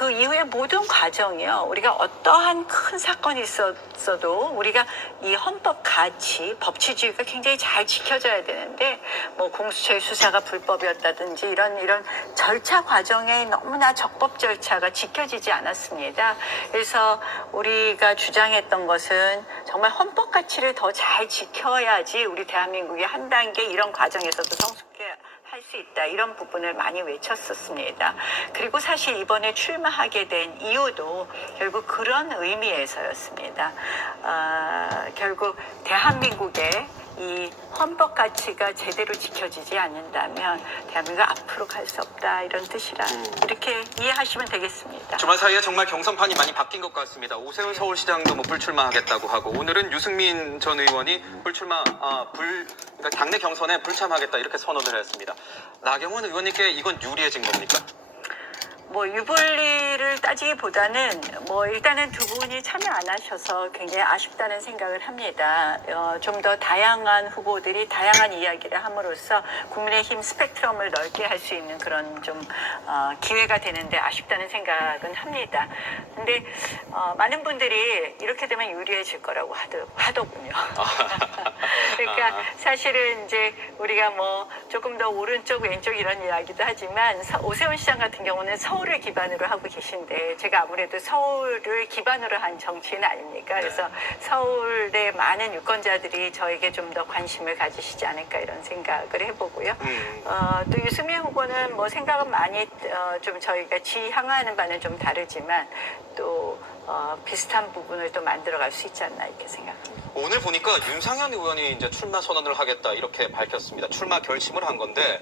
그 이후의 모든 과정이요. 우리가 어떠한 큰 사건이 있었어도 우리가 이 헌법 가치, 법치주의가 굉장히 잘 지켜져야 되는데 뭐 공수처의 수사가 불법이었다든지 이런 이런 절차 과정에 너무나 적법 절차가 지켜지지 않았습니다. 그래서 우리가 주장했던 것은 정말 헌법 가치를 더 잘 지켜야지 우리 대한민국이 한 단계 이런 과정에서도 성숙해 할 수 있다 이런 부분을 많이 외쳤었습니다. 그리고 사실 이번에 출마하게 된 이유도 결국 그런 의미에서였습니다. 아, 결국 대한민국의 이 헌법 가치가 제대로 지켜지지 않는다면 대한민국 앞으로 갈 수 없다 이런 뜻이라 이렇게 이해하시면 되겠습니다. 주말 사이에 정말 경선판이 많이 바뀐 것 같습니다. 오세훈 서울시장도 뭐 불출마하겠다고 하고 오늘은 유승민 전 의원이 불출마 아, 불 그러니까 당내 경선에 불참하겠다 이렇게 선언을 했습니다. 나경원 의원님께 이건 유리해진 겁니까? 뭐 유불리를 따지기보다는 뭐 일단은 두 분이 참여 안 하셔서 굉장히 아쉽다는 생각을 합니다. 어, 좀 더 다양한 후보들이 다양한 이야기를 함으로써 국민의힘 스펙트럼을 넓게 할 수 있는 그런 좀 어, 기회가 되는데 아쉽다는 생각은 합니다. 근데 어, 많은 분들이 이렇게 되면 유리해질 거라고 하더, 하더군요. 그러니까 사실은 이제 우리가 뭐 조금 더 오른쪽 왼쪽 이런 이야기도 하지만 서- 오세훈 시장 같은 경우는 서울 을 기반으로 하고 계신데 제가 아무래도 서울을 기반으로 한 정치인 아닙니까? 그래서 서울의 많은 유권자들이 저에게 좀 더 관심을 가지시지 않을까 이런 생각을 해보고요. 음. 어, 또 유승민 후보는 뭐 생각은 많이 어, 좀 저희가 지향하는 바는 좀 다르지만 또 어, 비슷한 부분을 또 만들어갈 수 있지 않나 이렇게 생각합니다. 오늘 보니까 윤상현 의원이 이제 출마 선언을 하겠다 이렇게 밝혔습니다. 출마 결심을 한 건데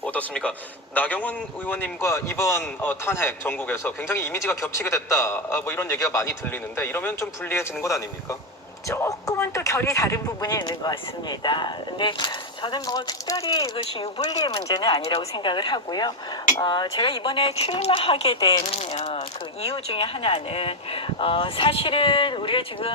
어떻습니까? 나경원 의원님과 이번 어, 탄핵 전국에서 굉장히 이미지가 겹치게 됐다 아, 뭐 이런 얘기가 많이 들리는데 이러면 좀 불리해지는 것 아닙니까? 조금은 또 결이 다른 부분이 있는 것 같습니다. 근데 저는 뭐 특별히 이것이 유불리의 문제는 아니라고 생각을 하고요. 어, 제가 이번에 출마하게 된 어, 그 이유 중에 하나는 어, 사실은 우리가 지금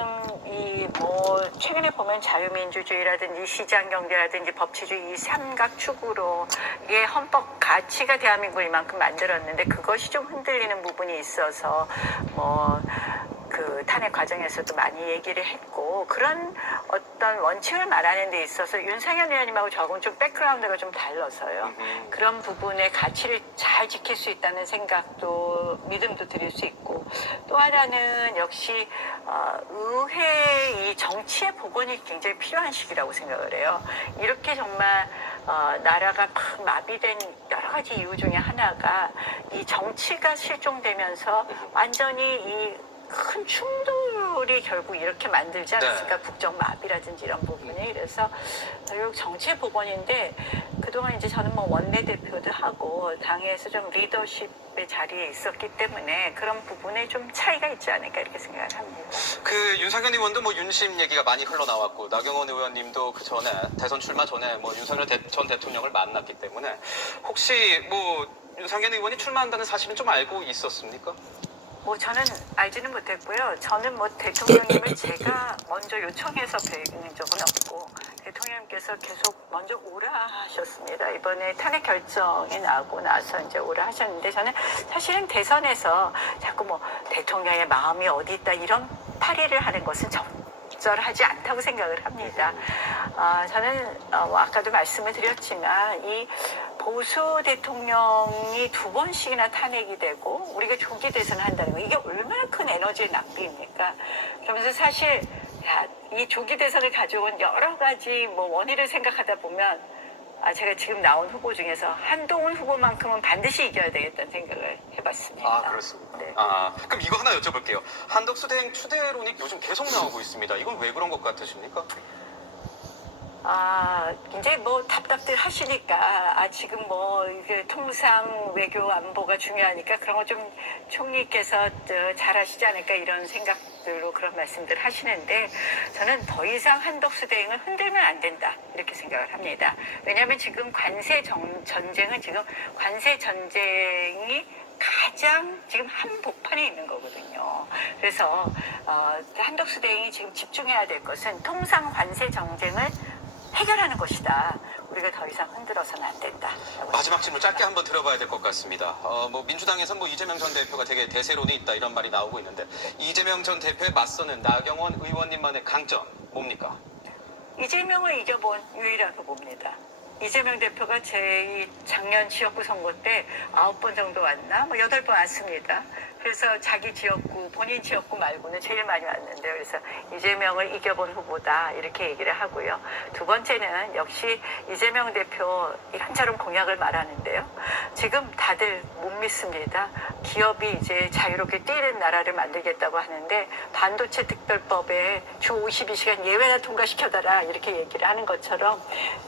이 뭐 최근에 보면 자유민주주의라든지 시장 경제라든지 법치주의 이 삼각 축으로 이게 헌법 가치가 대한민국을 이만큼 만들었는데 그것이 좀 흔들리는 부분이 있어서 뭐 그 탄핵 과정에서도 많이 얘기를 했고 그런 어떤 원칙을 말하는 데 있어서 윤상현 의원님하고 저하고는 좀 백그라운드가 좀 달라서요. 음. 그런 부분의 가치를 잘 지킬 수 있다는 생각도 믿음도 드릴 수 있고 또 하나는 역시 어, 의회 이 정치의 복원이 굉장히 필요한 시기라고 생각을 해요. 이렇게 정말 어, 나라가 막 마비된 여러 가지 이유 중에 하나가 이 정치가 실종되면서 완전히 이큰 충돌이 결국 이렇게 만들지 않았을까 국정 마비라든지 이런 부분이 그래서 결국 정치의 복원인데 그동안 이제 저는 뭐 원내대표도 하고 당에서 좀 리더십의 자리에 있었기 때문에 그런 부분에 좀 차이가 있지 않을까 이렇게 생각을 합니다. 그 윤상현 의원도 뭐 윤심 얘기가 많이 흘러나왔고 나경원 의원님도 그 전에 대선 출마 전에 뭐 윤석열 대- 전 대통령을 만났기 때문에 혹시 뭐 윤상현 의원이 출마한다는 사실은 좀 알고 있었습니까? 뭐 저는 알지는 못했고요. 저는 뭐 대통령님을 제가 먼저 요청해서 뵈는 적은 없고 대통령님께서 계속 먼저 오라 하셨습니다. 이번에 탄핵 결정이 나고 나서 이제 오라 하셨는데 저는 사실은 대선에서 자꾸 뭐 대통령의 마음이 어디 있다 이런 파리를 하는 것은 적절하지 않다고 생각을 합니다. 아, 저는 어, 뭐 아까도 말씀을 드렸지만 이 보수 대통령이 두 번씩이나 탄핵이 되고 우리가 조기 대선을 한다는 거 이게 얼마나 큰 에너지의 낭비입니까? 그러면서 사실 야, 이 조기 대선을 가져온 여러 가지 뭐 원인을 생각하다 보면 아, 제가 지금 나온 후보 중에서 한동훈 후보만큼은 반드시 이겨야 되겠다는 생각을 해봤습니다. 아 그렇습니다. 네. 아 그럼 이거 하나 여쭤볼게요. 한덕수 대행 추대론이 요즘 계속 나오고 있습니다. 이건 왜 그런 것 같으십니까? 아, 이제 뭐 답답들 하시니까, 아, 지금 뭐, 이게 통상 외교 안보가 중요하니까 그런 거 좀 총리께서 저 잘하시지 않을까 이런 생각들로 그런 말씀들 하시는데, 저는 더 이상 한덕수 대행을 흔들면 안 된다. 이렇게 생각을 합니다. 왜냐하면 지금 관세 정- 전쟁은 지금 관세 전쟁이 가장 지금 한복판에 있는 거거든요. 그래서 어, 한덕수 대행이 지금 집중해야 될 것은 통상 관세 정쟁을 해결하는 것이다. 우리가 더 이상 흔들어서는 안 된다. 마지막 질문 짧게 한번 들어봐야 될 것 같습니다. 어, 뭐 민주당에서 뭐 이재명 전 대표가 되게 대세론이 있다 이런 말이 나오고 있는데 이재명 전 대표에 맞서는 나경원 의원님만의 강점 뭡니까? 이재명을 이겨본 유일하고 봅니다. 이재명 대표가 제 작년 지역구 선거 때 아홉 번 정도 왔나? 뭐 여덟 번 왔습니다. 그래서 자기 지역구, 본인 지역구 말고는 제일 많이 왔는데요. 그래서 이재명을 이겨본 후보다 이렇게 얘기를 하고요. 두 번째는 역시 이재명 대표 이런저런 공약을 말하는데요. 지금 다들 못 믿습니다. 기업이 이제 자유롭게 뛰는 나라를 만들겠다고 하는데 반도체 특별법에 주 52시간 예외나 통과시켜달라 이렇게 얘기를 하는 것처럼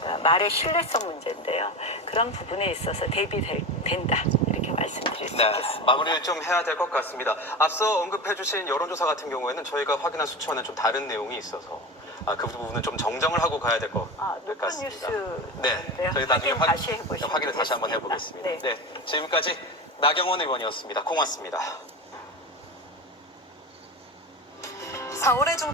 어, 말의 신뢰성 문제인데요. 그런 부분에 있어서 대비된다 이렇게 말씀드릴 수 네, 있겠습니다. 마무리를 좀 해야 될 것 같습니다. 앞서 언급해주신 여론조사 같은 경우에는 저희가 확인한 수치와는 좀 다른 내용이 있어서 아, 그 부분은 좀 정정을 하고 가야 될것 아, 같습니다. 뉴스 네, 저희 나중에 확인 확- 다시 해보시면 확인을 다시 한번. 해보겠습니다. 네. 네, 지금까지 나경원 의원이었습니다. 고맙습니다. 4월의 중